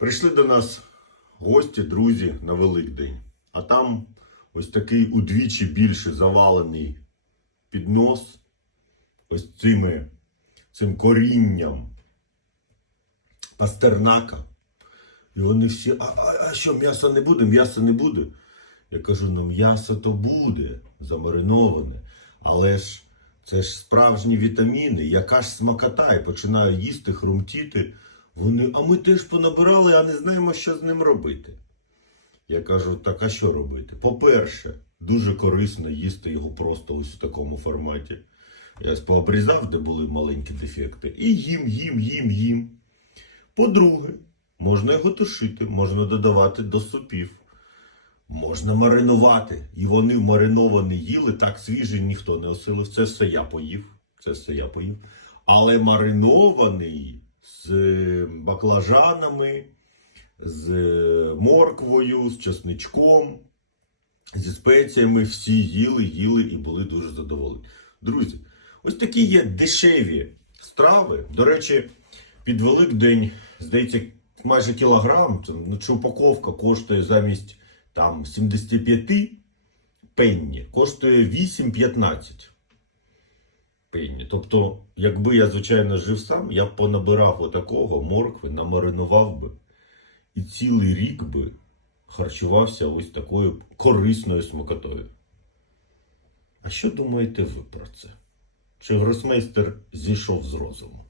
Прийшли до нас гості, друзі на Великдень. А там ось такий удвічі більше завалений піднос ось цими, цим корінням пастернака. І вони всі, а, а, а що, м'яса не буде? М'яса не буде. Я кажу, ну м'ясо то буде замариноване. Але ж це ж справжні вітаміни, яка ж смакота, і починаю їсти, хрумтіти. Вони, а ми теж понабирали, а не знаємо, що з ним робити. Я кажу, так а що робити? По-перше, дуже корисно їсти його просто ось в такому форматі. Я пообрізав, де були маленькі дефекти, і їм, їм, їм, їм. По-друге, можна його тушити, можна додавати до супів. Можна маринувати. І вони мариновані їли, так свіжі ніхто не осилив. Це все я поїв. Це все я поїв. Але маринований з баклажанами, з морквою, з чесничком, зі спеціями всі їли, їли і були дуже задоволені. Друзі, ось такі є дешеві страви. До речі, під Великдень, здається, майже кілограм, ну, чи упаковка коштує замість там 75 пенні, коштує 8,15 пенні. Тобто, якби я, звичайно, жив сам, я б понабирав отакого моркви, намаринував би і цілий рік би харчувався ось такою корисною смакотою. А що думаєте ви про це? Чи гросмейстер зійшов з розуму?